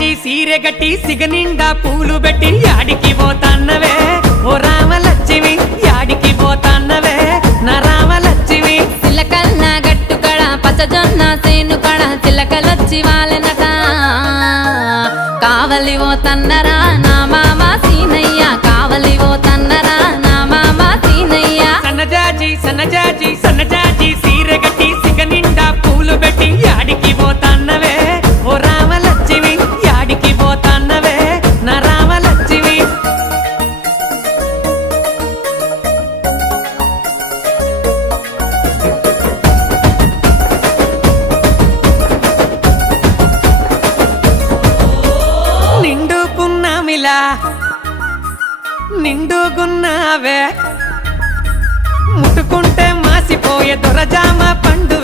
జాజి సీరె గట్టి సిగనిండా పూలు పెట్టి యాడికి పోతాన్నవే ఓ రామలక్ష్మి యాడికి పోతాన్నవే నా రామలక్ష్మి చిలకల్ల గట్టు కడ పచ్చజొన్న సేను కడ చిలకలొచ్చి వాలెనట కావలి ఓ తన్నరా నా మామ సీనయ్య కావలి ఓ తన్నరా నా మామ సీనయ్య సన్నజాజి సీరె గట్టి సిగనిండా పూలు పెట్టి యాడికి పోతాన్నవే ఓ రామలక్ష్మి యాడికి పోతాన్నవే నా రామలక్ష్మి నిండుకున్నావే ముట్టుకుంటే మాసిపోయే దొరజామ పండు